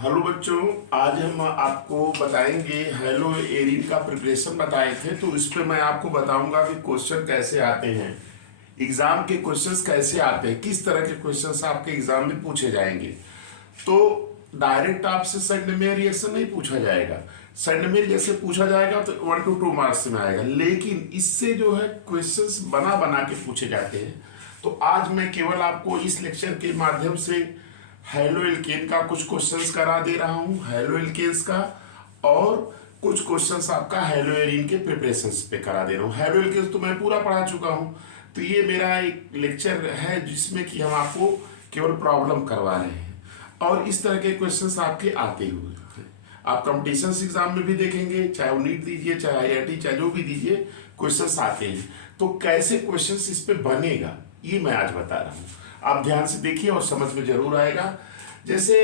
Hello बच्चों, आज हम आपको बताएंगे हेलो एरिन का प्रिपरेशन बताए थे। तो इस पे मैं आपको बताऊंगा कि क्वेश्चन कैसे आते हैं, एग्जाम के क्वेश्चंस कैसे आते हैं, किस तरह के क्वेश्चंस आपके एग्जाम में पूछे जाएंगे। तो डायरेक्ट आपसे सेंडमेयर रिएक्शन नहीं पूछा जाएगा। सेंडमेयर जैसे पूछा जाएगा तो 1 to 2 मार्क्स में आएगा, लेकिन इससे जो है क्वेश्चंस बना बना के पूछे जाते हैं। तो आज मैं केवल आपको इस लेक्चर के माध्यम से हेलो एल्केन का कुछ क्वेश्चंस करा दे रहा हूँ, हेलो एल्केन्स का, और कुछ क्वेश्चंस आपका हेलो एरिन के प्रिपरेशंस पे करा दे रहा हूँ। हेलो एल्केन्स तो मैं पूरा पढ़ा चुका हूँ, तो ये मेरा एक लेक्चर है जिसमें कि हम आपको केवल प्रॉब्लम करवा रहे हैं और इस तरह के क्वेश्चंस आपके आते हुए आप कंपटीशन एग्जाम में भी देखेंगे, चाहे वो नीट दीजिए, चाहे आईआईटी, चाहे जो भी दीजिए, क्वेश्चंस आते हैं। तो कैसे क्वेश्चंस इस पे बनेगा ये मैं आज बता रहा हूँ। आप ध्यान से देखिए और समझ में जरूर आएगा। जैसे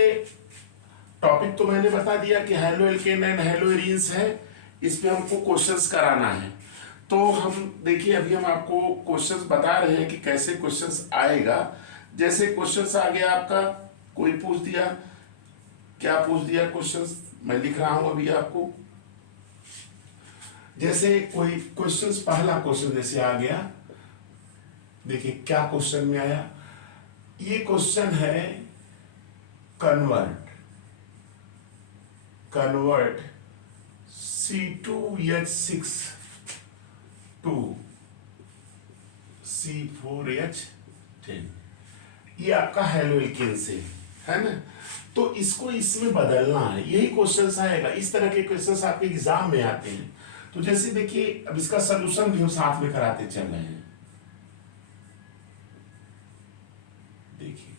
टॉपिक तो मैंने बता दिया कि halo alkane and hello arenes है, इस पे हमको क्वेश्चंस कराना है। तो हम देखिए, अभी हम आपको क्वेश्चंस बता रहे हैं कि कैसे क्वेश्चंस आएगा। जैसे क्वेश्चंस आ गया आपका, कोई पूछ दिया, क्या पूछ दिया क्वेश्चंस, मैं लिख रहा हूं अभी आपको। जैसे कोई क्वेश्चंस, पहला क्वेश्चन जैसे आ गया, देखिए क्या क्वेश्चन में आया। ये क्वेश्चन है कन्वर्ट C2H6 टू C4H10। ये आपका हेलो एल्केन से है ना, तो इसको इसमें बदलना है, यही क्वेश्चन आएगा। इस तरह के क्वेश्चंस आपके एग्जाम में आते हैं। तो जैसे देखिए, अब इसका सलूशन भी हम साथ में कराते चल रहे हैं। देखिए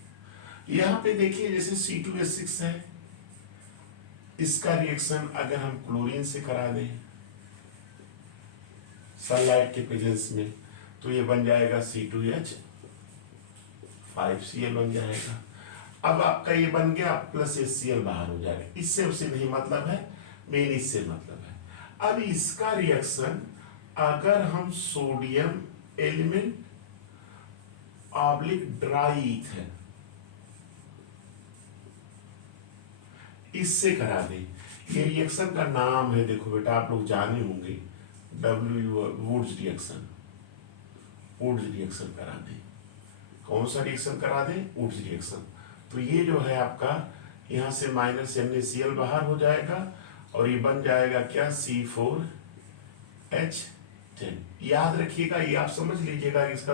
यहां पे देखिए, जैसे C2H6 है, इसका रिएक्शन अगर हम क्लोरीन से करा दें सनलाइट के प्रेजेंस में, तो ये बन जाएगा C2H5Cl बन जाएगा। अब आपका ये बन गया, प्लस HCl बाहर हो जाएगा। इससे उसे नहीं मतलब है, मेन इससे मतलब है। अब इसका रिएक्शन अगर हम sodium element oblique dry ether इससे करा दे, ये रिएक्शन का नाम है, देखो बेटा आप लोग जाने होंगे, वुड्स रिएक्शन। वुड्स रिएक्शन करा दे, कौन सा रिएक्शन करा दे, वुड्स रिएक्शन। तो ये जो है आपका, यहां से माइनस NaCl बाहर हो जाएगा और ये बन जाएगा क्या, C4H10। याद रखिएगा, ये आप समझ लीजिएगा, इसका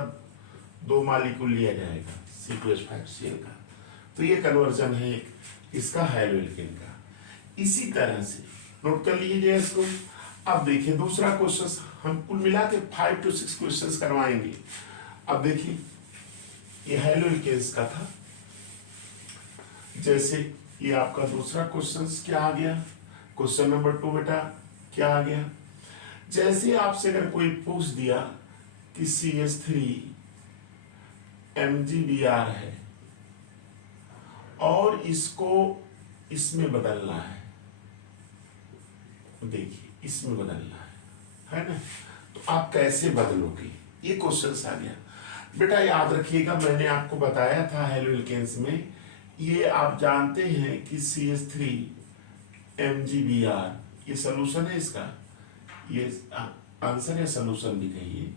2 मॉलिक्यूल लिया जाएगा C2H5Cl का। तो ये कन्वर्जन है इसका हेलो एल्केन का। इसी तरह से नोट कर लीजिए इसको। अब देखिए दूसरा क्वेश्चन, हम कुल मिला के 5 to 6 क्वेश्चंस करवाएंगे। अब देखिए ये हेलो एल्केन्स का था। जैसे ये आपका दूसरा क्वेश्चन क्या आ गया, क्वेश्चन नंबर 2 बेटा क्या आ गया। जैसे आपसे अगर कोई पूछ दिया कि CH3MgBr है और इसको इसमें बदलना है, देखिए इसमें बदलना है ना, तो आप कैसे बदलोगे, ये क्वेश्चन आ गया। बेटा याद रखिएगा, मैंने आपको बताया था हेलो एल्केन्स में, ये आप जानते हैं कि CH3MgBr ये सॉल्यूशन है इसका, ये आंसर या सॉल्यूशन भी कहिए,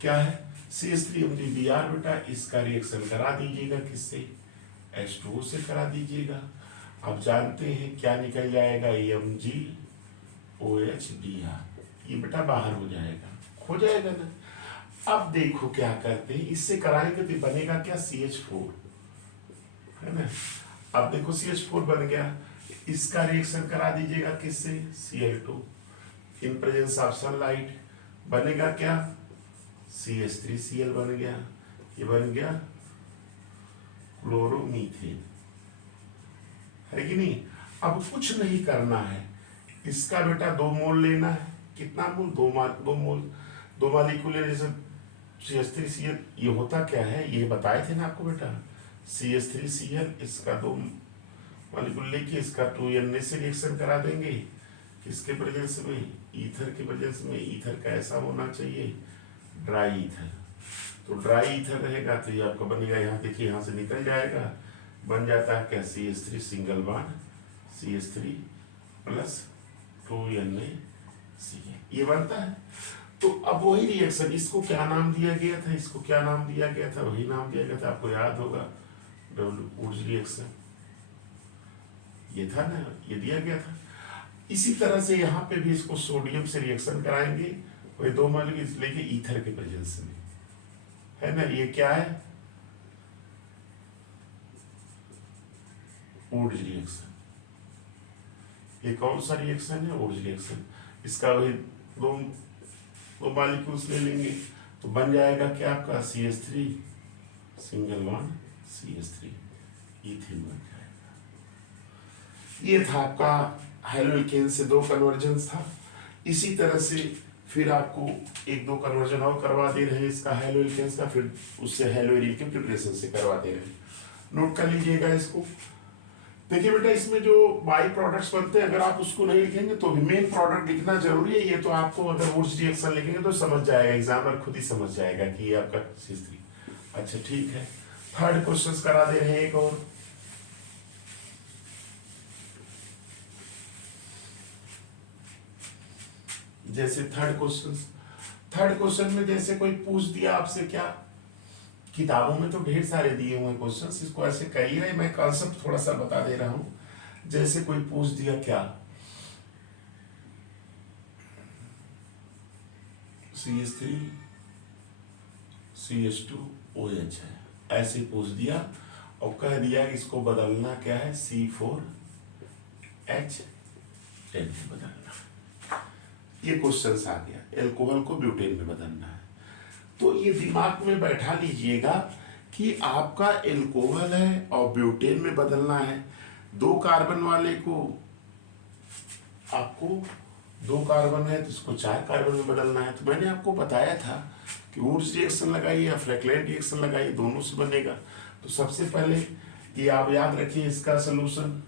क्या है, CH3MgBr बेटा। इसका रिएक्शन करा दीजिएगा किससे, H2O से करा दीजिएगा। आप जानते हैं क्या निकल जाएगा, MgOHBr, ये बेटा बाहर हो जाएगा, हो जाएगा ना। अब देखो क्या करते हैं, इससे कराएंगे तो बनेगा क्या, CH4 है ना। अब देखो CH4 बन गया, इसका रिएक्शन करा दीजिएगा किससे, Cl2 in presence of sunlight, बनेगा क्या, CH3Cl बन गया, ये बन गया क्लोरोमीथेन, है कि नहीं। अब कुछ नहीं करना है, इसका बेटा 2 मोल लेना है, कितना मोल, 2 मॉलिक्यूल, जैसे CH3Cl, ये होता क्या है, ये बताए थे ना आपको बेटा, CH3Cl, इसका 2 मॉलिक्यूल लेके इसका 2Na से रिएक्शन करा देंगे, किसके प्रेजेंस में, ईथर के प्रेजेंस में। ईथर का ऐसा होना चाहिए ड्राई ईथर, तो ड्राई ईथर रहेगा तो ये आपका बनेगा, यहाँ देखिए यहाँ से निकल जाएगा, बन जाता है क्या, CH3 single bond CH3 plus 2Na, ये बनता है। तो अब वही रिएक्शन, इसको क्या नाम दिया गया था, इसको क्या नाम दिया गया था, वही नाम दिया गया था, आपको याद होगा, वुड्स रिएक्शन ये था ना, ये दिया गया था। इसी तरह से यहाँ पे भी इसको सोडियम से रिएक्शन कराएंगे, वही 2 मॉलिक्यूल लेके ईथर के प्रेजेंस में, है ना। ये क्या है, वुड्स रिएक्शन। ये कौन सा रिएक्शन है, वुड्स रिएक्शन। इसका वही दो मॉलिक्यूल्स ले लेंगे तो बन जाएगा क्या आपका CH3 single bond CH3, ethane बन जाएगा। ये था आपका हेलोइकेन से 2 कन्वर्जन था। इसी तरह से फिर आपको 1-2 कन्वर्जन और करवा दे रहे हैं इसका हेलोइकेन का, फिर उससे हेलोइरिन के प्रिपरेशन से करवा दे रहे हैं। नोट कर लीजिएगा इसको। देखिए बेटा, इसमें जो बाई प्रोडक्ट्स बनते हैं, अगर आप उसको नहीं लिखेंगे तो भी मेन प्रोडक्ट लिखना जरूरी है। ये तो आपको अगर वुड्स रिएक्शन लिखेंगे तो समझ जाएगा, एग्जामिनर खुद ही समझ जाएगा कि ये आपका CH3। अच्छा ठीक है, थर्ड क्वेश्चन करा दे रहे हैं एक और। जैसे थर्ड क्वेश्चन में जैसे कोई पूछ दिया आपसे, क्या किताबों में तो ढेर सारे दिए हुए क्वेश्चंस, इसको ऐसे करिए, मैं कॉन्सेप्ट थोड़ा सा बता दे रहा हूं। जैसे कोई पूछ दिया क्या, CH3 CH2OH है, ऐसे पूछ दिया और कह दिया इसको बदलना क्या है, C4H10 में बदलना। ये क्वेश्चन आ गया, एल्कोहल को ब्यूटेन में बदलना है। तो ये दिमाग में बैठा लीजिएगा कि आपका एल्कोहल है और ब्यूटेन में बदलना है। 2 कार्बन वाले को आपको 2 कार्बन है तो इसको 4 कार्बन में बदलना है। तो मैंने आपको बताया था कि वुड्स रिएक्शन लगाइए या फ्रैंकलाइन रिएक्शन लगाइए, दोनों से बनेगा। तो सबसे पहले ये आप याद रखिए, इसका सोल्यूशन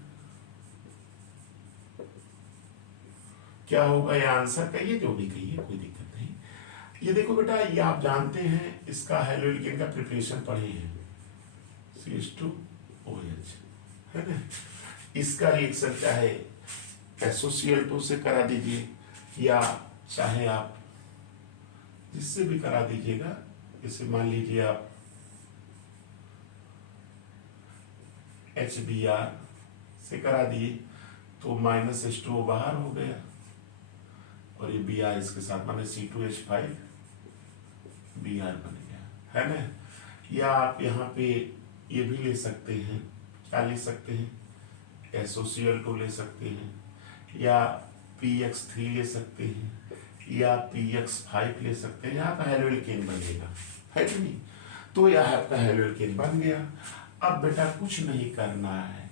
क्या होगा, या आंसर कहिए, जो भी कहिए, कोई दिक्कत नहीं। ये देखो बेटा, ये आप जानते हैं, इसका हेलोइकेन का प्रिपरेशन पढ़े हैं, CH2OH, है ना। इसका रिएक्शन चाहे SOCl2 से करा दीजिए या चाहे आप जिससे भी करा दीजिएगा। जैसे मान लीजिए आप HBr से करा दिए तो -H2O बाहर हो गया और ये Br इसके साथ माने C2H5 Br बन गया, है ना। या आप यहाँ पे ये भी ले सकते हैं, क्या ले सकते हैं, SOCl2 ले सकते हैं, या PX3 ले सकते हैं, या PX5 ले सकते हैं। यहाँ का हेलोइकेन बनेगा, है कि नहीं। तो यह आपका हेलोइकेन बन गया। अब बेटा कुछ नहीं करना है,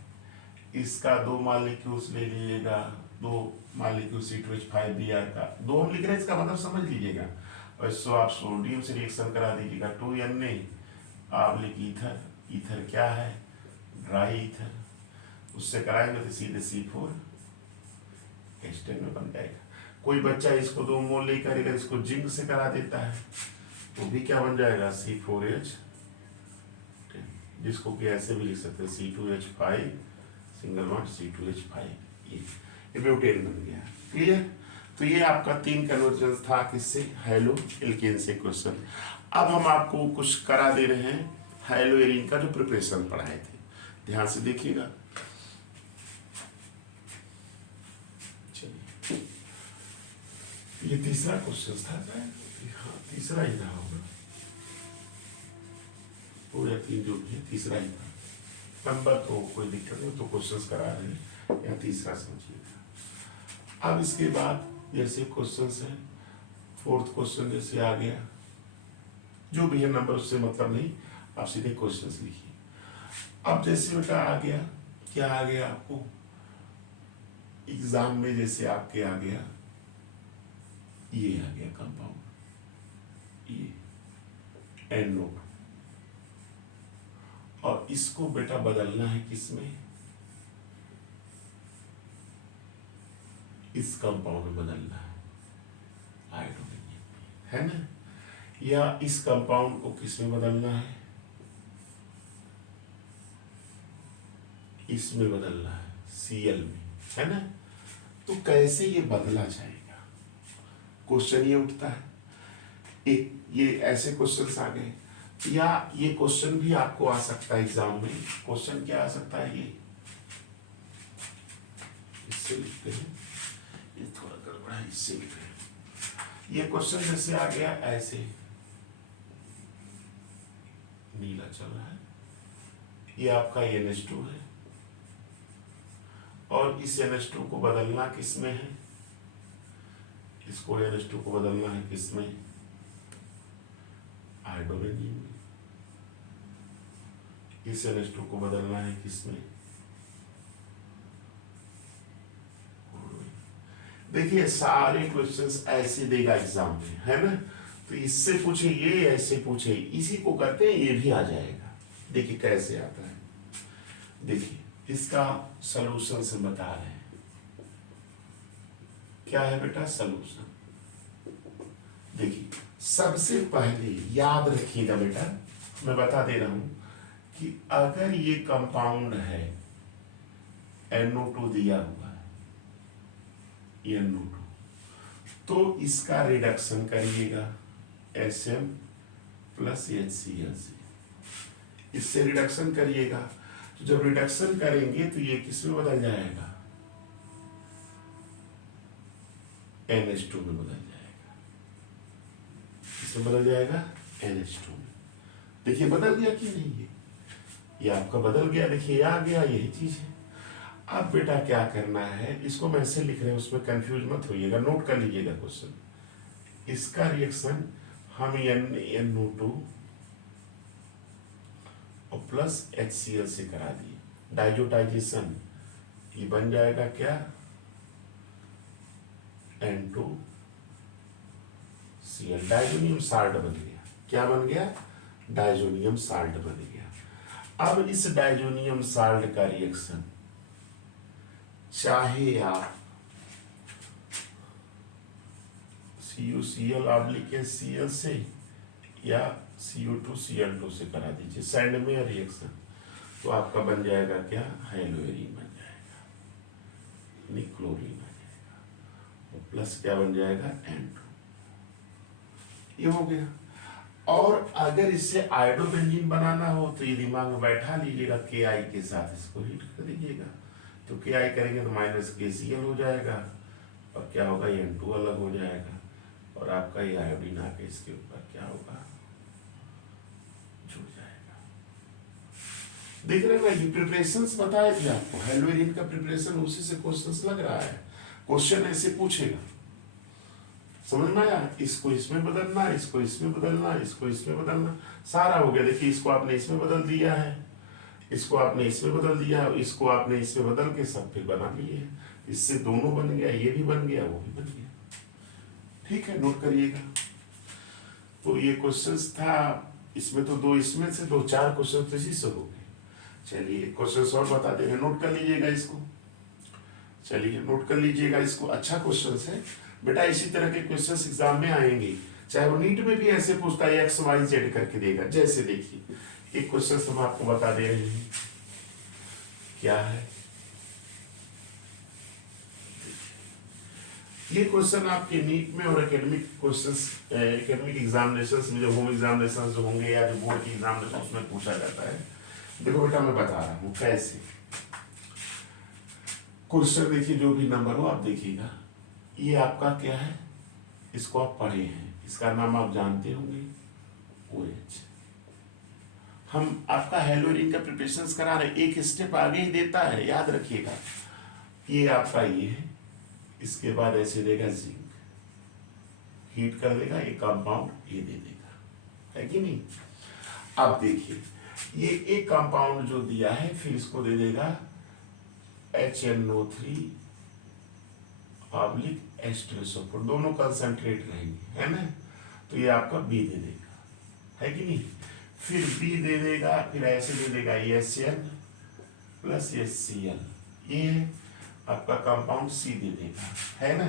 इसका 2 मॉलिक्यूल्स ले लीजिएगा, 2 मॉलिक्यूल C2H5 Br का 2 हम लिख रहे हैं, इसका मतलब समझ लीजिएगा। और इसको आप सोडियम से रिएक्शन करा दीजिएगा, 2Na, आप लिख ईथर, ईथर क्या है, ड्राई ईथर, उससे कराएंगे तो सीधे C4H10 में बन जाएगा। कोई बच्चा इसको 2 मोल नहीं करेगा, इसको जिंक से करा देता है तो भी क्या बन जाएगा, C4H10, जिसको कि ऐसे भी लिख सकते हैं C2H5 सिंगल बॉन्ड C2H5, ये ब्यूटेन बन गया। क्लियर। तो ये आपका 3 कन्वर्जन था किससे, हेलो एल्केन से क्वेश्चन। अब हम आपको कुछ करा दे रहे हैं हेलो एरिन का जो प्रिपरेशन पढ़ाए थे, ध्यान से देखिएगा। चलिए, ये तीसरा क्वेश्चन था, हाँ तीसरा ही रहा होगा, दो या 3 जो भी है, तीसरा ही था। नंबर तो कोई दिक्कत नहीं, तो क्वेश्चंस करा रहे हैं, या तीसरा समझिएगा। अब इसके बाद जैसे क्वेश्चंस है, 4th क्वेश्चन जैसे आ गया, जो भी है नंबर उससे मतलब नहीं, आप सीधे क्वेश्चंस लिखिए। अब जैसे बेटा आ गया, क्या आ गया आपको एग्जाम में, जैसे आपके आ गया, ये आ गया कंपाउंड, ये NO, और इसको बेटा बदलना है किसमें, इस कंपाउंड में बदलना है, आयोडीन, है ना। या इस कंपाउंड को किस में बदलना है, इसमें बदलना है, Cl में, है ना। तो कैसे ये बदला जाएगा, क्वेश्चन ये उठता है। एक ये ऐसे क्वेश्चंस आ गए, या ये क्वेश्चन भी आपको आ सकता है एग्जाम में। क्वेश्चन क्या आ सकता है, ये इससे लिखते हैं, ये थोड़ा गड़बड़ है, इससे लिखते हैं। ये क्वेश्चन जैसे आ गया ऐसे, नीला चल रहा है, ये आपका NH2 है, और इस NH2 को बदलना किसमें है, इसको NH2 को बदलना है किसमें, हाइड्रोजन में। इस NH2 को बदलना है किसमें, देखिए सारे क्वेश्चंस ऐसे देगा एग्जाम में, है ना। तो इससे पूछे ये, ऐसे पूछे, इसी को करते हैं, ये भी आ जाएगा। देखिए कैसे आता है, देखिए इसका सलूशन से बता रहे हैं, क्या है बेटा सलूशन। देखिए सबसे पहले याद रखिएगा बेटा, मैं बता दे रहा हूं कि अगर ये कंपाउंड है, NO2 दिया हुआ है, ये NO2, तो इसका रिडक्शन करिएगा SM प्लस HCl से, इससे रिडक्शन करिएगा। तो जब रिडक्शन करेंगे तो ये किसमें बदल जाएगा, NH2 में बदल जाएगा। किसमें बदल जाएगा, NH2 में। देखिए बदल गया कि नहीं, ये आपका बदल गया, देखिए आ गया, यही चीज है। अब बेटा क्या करना है, इसको मैं ऐसे लिख रहे हैं, उसमें कंफ्यूज मत होइएगा, नोट कर लीजिएगा क्वेश्चन। इसका रिएक्शन हम NO2 और प्लस HCl से करा दिए, डाइजोटाइजेशन, ये बन जाएगा क्या, N2Cl, डाइजोनियम साल्ट बन गया। क्या बन गया, डाइजोनियम साल्ट बन गया। अब इस डाइजोनियम साल्ट का रिएक्शन चाहे आप CuCl ऑब्लिक Cl से या CO2Cl2 से करा दीजिए, सैंड में रिएक्शन, तो आपका बन जाएगा क्या, हेलोएरिन बन जाएगा, क्लोरीन आ जाएगा, और प्लस क्या बन जाएगा, N2। ये हो गया। और अगर इससे आयोडोबेंजीन बनाना हो तो ये दिमाग में बैठा लीजिएगा, Ki के साथ इसको हीट कर दीजिएगा, तो Ki करेंगे तो माइनस KCl हो जाएगा, और क्या होगा, N2 अलग हो जाएगा, और आपका ये आयोडीन आके इसके ऊपर क्या होगा, जुड़ जाएगा। देख रहे हैं ना, ये प्रिपरेशंस बताए थे आपको, हेलोएरिन का प्रिपरेशन, उसी से क्वेश्चंस लग रहा है। क्वेश्चन ऐसे पूछेगा, समझ में आया, इसको इसमें बदलना, इसको इसमें बदलना, इसको इसमें बदलना, सारा हो गया। देखिए इसको आपने इसमें बदल दिया है, इसको आपने इसमें बदल दिया, इसको आपने इसमें बदल के सब फिर बना लिए, इससे दोनों बन गया, ये भी बन गया, वो भी बन गया। ठीक है, नोट करिएगा। तो ये क्वेश्चंस था, इसमें तो दो, इसमें से दो, चार क्वेश्चन तो इसी से हो गए। चलिए क्वेश्चन और बता देंगे, नोट कर लीजिएगा इसको, चलिए नोट कर लीजिएगा इसको, अच्छा क्वेश्चन है बेटा। इसी तरह के क्वेश्चंस एग्जाम में आएंगे, चाहे वो नीट में भी ऐसे पूछता है, XYZ करके देगा। जैसे देखिए एक क्वेश्चन हम आपको बता दे रहे हैं, क्या है ये क्वेश्चन आपके नीट में और एकेडमिक क्वेश्चंस, एकेडमिक एग्जामिनेशंस में, जो होम एग्जामिनेशंस जो होंगे या जो बोर्ड की एग्जामिनेशन, उसमें पूछा जाता है। देखो बेटा मैं बता रहा हूँ कैसे क्वेश्चन, देखिए जो भी नंबर हो आप देखिएगा। ये आपका क्या है, इसको आप पढ़े हैं, इसका नाम आप जानते होंगे, OH। हम आपका हेलोएरिन का प्रिपरेशन करा रहे, एक स्टेप आगे ही देता है, याद रखिएगा। ये आपका ये है, इसके बाद ऐसे देगा जिंक, हीट कर देगा, ये कंपाउंड ये दे देगा, है कि नहीं। अब देखिए ये एक कंपाउंड जो दिया है, फिर इसको दे देगा HNO3 ऑब्लिक H2SO4, दोनों कंसंट्रेट रहेंगे, है ना। तो ये आपका B दे देगा, है कि नहीं। फिर B दे देगा, फिर ऐसे दे देगा EHN प्लस HCl, ये आपका कंपाउंड C दे देगा, है ना।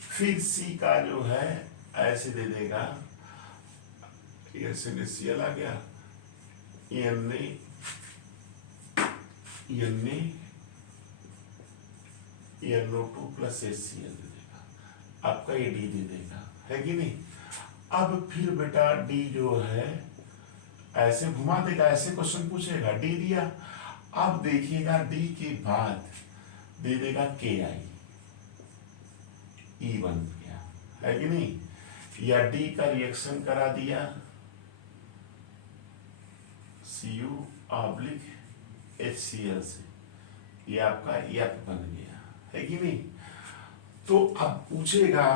फिर C का जो है ऐसे दे देगा NaCl आ गया, NO2 प्लस HCl दे देगा, आपका ये D दे देगा, है कि नहीं। अब फिर बेटा D जो है ऐसे घुमा देगा, ऐसे क्वेश्चन पूछेगा, D दिया, अब देखिएगा D के बाद दे देगा KI, E बन गया, है कि नहीं। या D का रिएक्शन करा दिया Cu/HCl से, ये आपका F बन गया, है कि नहीं। तो अब पूछेगा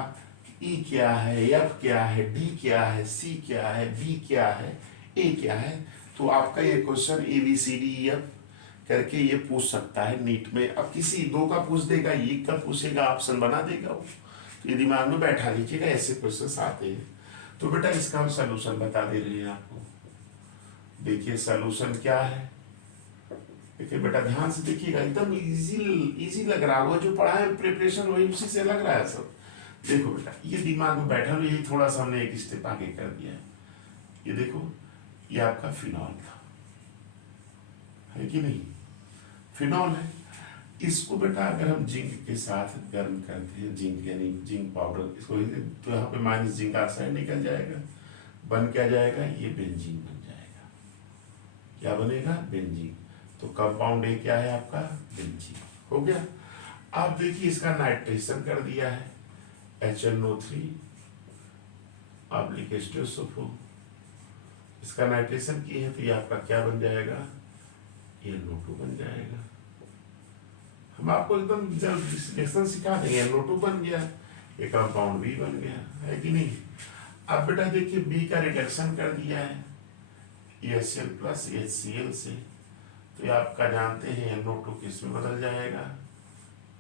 E क्या है, F क्या है, D क्या है, C क्या है, B क्या है, A क्या है। तो आपका ये क्वेश्चन ABCDEF करके ये पूछ सकता है नीट में। अब किसी दो का पूछ देगा, ये का पूछेगा, ऑप्शन बना देगा वो, तो ये दिमाग में बैठा लीजिएगा, ऐसे क्वेश्चन आते हैं। तो बेटा इसका हम सोल्यूशन बता दे रहे हैं आपको। देखिए सोल्यूशन क्या है, देखिए बेटा ध्यान से देखिएगा, एकदम इजी लग रहा होगा, जो पढ़ा है प्रिपरेशन वही उसी से लग रहा है सब। देखो बेटा ये दिमाग में बैठा हुआ, यही थोड़ा सा हमने एक स्टेप आगे कर दिया है। ये देखो ये आपका फिनॉल था, है कि नहीं, फिनॉल है। इसको बेटा अगर हम जिंक के साथ गर्म करते हैं, जिंक यानी जिंक पाउडर, इसको तो यहाँ पे माइनस जिंक ऑक्साइड निकल जाएगा, बन क्या जाएगा, ये बेंजीन बन जाएगा। क्या बनेगा, बेंजीन। तो कंपाउंड ए क्या है आपका, बेंजीन हो गया। आप देखिए इसका नाइट्रेशन कर दिया है HNO3/H2SO4, इसका नाइट्रेशन किए हैं, तो ये आपका क्या बन जाएगा, NO2 बन जाएगा। हम आपको एकदम रिएक्शन सिखा देंगे, NO2 बन गया, ये कंपाउंड B बन गया, है कि नहीं। अब बेटा देखिए B का रिडक्शन कर दिया है HCl प्लस HCl से, तो ये आपका जानते हैं NO2 किस में बदल जाएगा,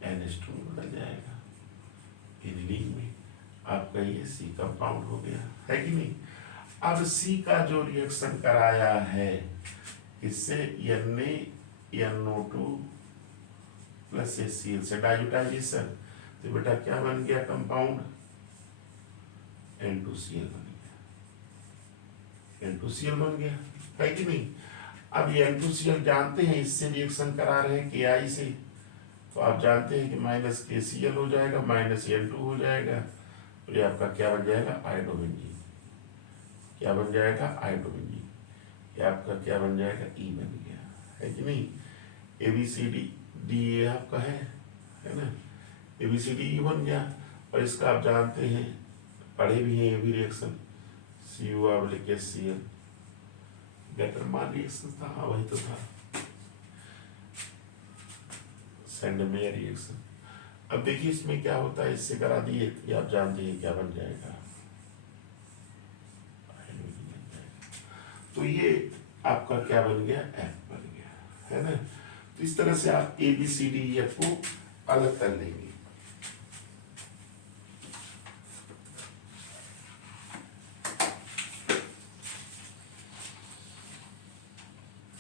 NH2 में बदल जाएगा, एनिलीन में। आपका ये C कंपाउंड हो गया, है कि नहीं। अब C का जो रिएक्शन कराया है इससे NaNO2 प्लस HCl से डाइल्यूटाइजेशन, तो बेटा क्या बन गया कंपाउंड, N2Cl बन गया, N2Cl बन गया, है कि नहीं। अब ये N2Cl जानते हैं, इससे रिएक्शन करा रहे हैं KI से, तो आप जानते हैं कि माइनस KCl हो जाएगा, माइनस N2 हो जाएगा, तो ये आपका क्या बन जाएगा, आयोडोबेंजीन। क्या बन जाएगा, आयोडोबेंजीन। ये आपका क्या बन जाएगा, E बन गया, है कि नहीं। ABCD ये आपका है ना, ABCDE बन गया। और इसका आप जानते हैं, पढ़े भी हैं ये भी रिएक्शन, Cu/HCl, गैटरमान रिएक्शन था, हाँ वही तो था, सैंडमेयर रिएक्शन। अब देखिए इसमें क्या होता है, इससे करा दिए, ये आप जानते हैं क्या बन जाएगा, तो ये आपका क्या बन गया, F बन गया, है ना। तो इस तरह से आप ABCDEF को अलग कर लेंगे।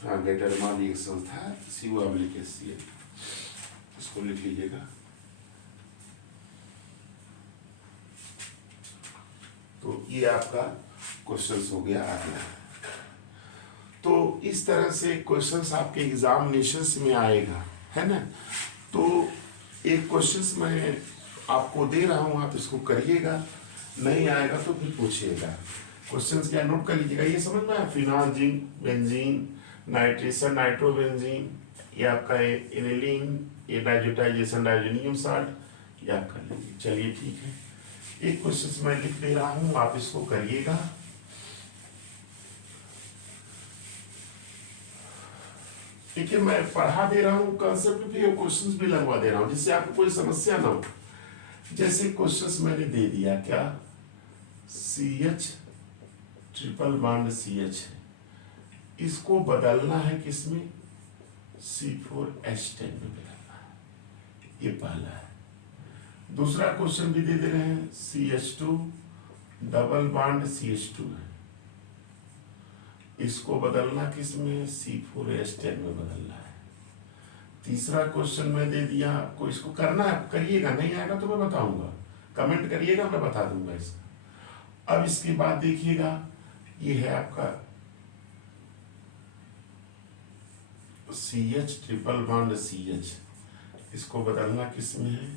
हाँ गैटरमान रिएक्शन था Cu/HCl, इसको लिख लीजिएगा। तो ये आपका क्वेश्चंस हो गया अगला। तो इस तरह से क्वेश्चंस आपके एग्जामिनेशंस में आएगा, है ना। तो एक क्वेश्चंस मैं आपको दे रहा हूँ, आप इसको करिएगा, नहीं आएगा तो फिर पूछिएगा। क्वेश्चंस क्या नोट कर लीजिएगा, ये समझ में आया, phenol, zinc, benzene, nitration, nitrobenzene, ये आपका एनिलीन, ये डाइल्यूटाइजेशन डाइजेनियम साल्ट, ये आप कर लीजिए। चलिए ठीक है, एक क्वेश्चन मैं लिख दे रहा हूँ, आप इसको करिएगा। देखिए मैं पढ़ा दे रहा हूँ कंसेप्ट भी और क्वेश्चंस भी लगवा दे रहा हूँ, जिससे आपको कोई समस्या ना हो। जैसे क्वेश्चंस मैंने दे दिया, क्या CH ट्रिपल बॉन्ड CH है, इसको बदलना है किसमें, C4H10 में बदलना है, ये पहला है। दूसरा क्वेश्चन भी दे दे रहे हैं, CH2 डबल बॉन्ड CH2 है, इसको बदलना किसमें, C4H10 में बदलना है। तीसरा क्वेश्चन मैं दे दिया आपको, इसको करना है, करिएगा, नहीं आएगा तो मैं बताऊंगा, कमेंट करिएगा, मैं बता दूंगा इसका। अब इसके बाद देखिएगा ये है आपका CH ट्रिपल बॉन्ड CH, इसको बदलना किस में है,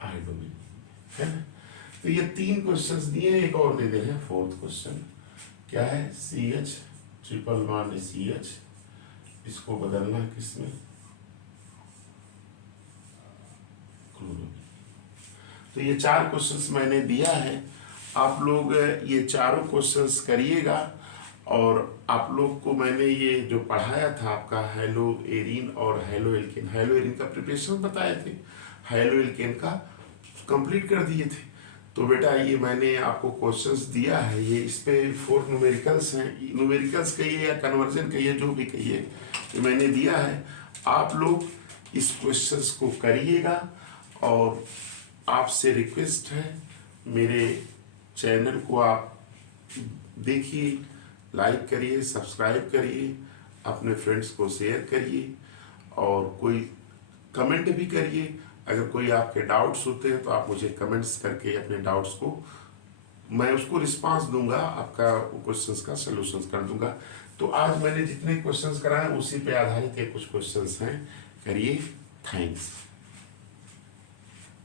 हाइड्रोजन, है ना। तो ये 3 क्वेश्चंस दिए, एक और दे दे रहे हैं 4th क्वेश्चन, क्या है, CH ट्रिपल बॉन्ड CH, इसको बदलना किसमें, क्लोरीन। तो ये 4 क्वेश्चंस मैंने दिया है, आप लोग ये चारों क्वेश्चंस करिएगा। और आप लोग को मैंने ये जो पढ़ाया था आपका हेलो एरिन और हेलो एल्केन, हेलो एरिन का प्रिपरेशन बताए थे, हेलो एल्केन का कंप्लीट कर दिए थे। तो बेटा ये मैंने आपको क्वेश्चंस दिया है, ये इस पे 4 न्यूमेरिकल्स हैं, न्यूमेरिकल्स कहिए या कन्वर्जन कहिए, जो भी कहिए, ये मैंने दिया है। आप लोग इस क्वेश्चंस को करिएगा। और आपसे रिक्वेस्ट है, मेरे चैनल को आप देखिए, लाइक करिए, सब्सक्राइब करिए, अपने फ्रेंड्स को शेयर करिए, और कोई कमेंट भी करिए। अगर कोई आपके डाउट्स होते हैं तो आप मुझे कमेंट्स करके अपने डाउट्स को, मैं उसको रिस्पांस दूंगा, आपका क्वेश्चंस का सलूशंस कर दूंगा। तो आज मैंने जितने क्वेश्चंस कराए उसी पे आधारित कुछ क्वेश्चंस हैं, करिए। थैंक्स।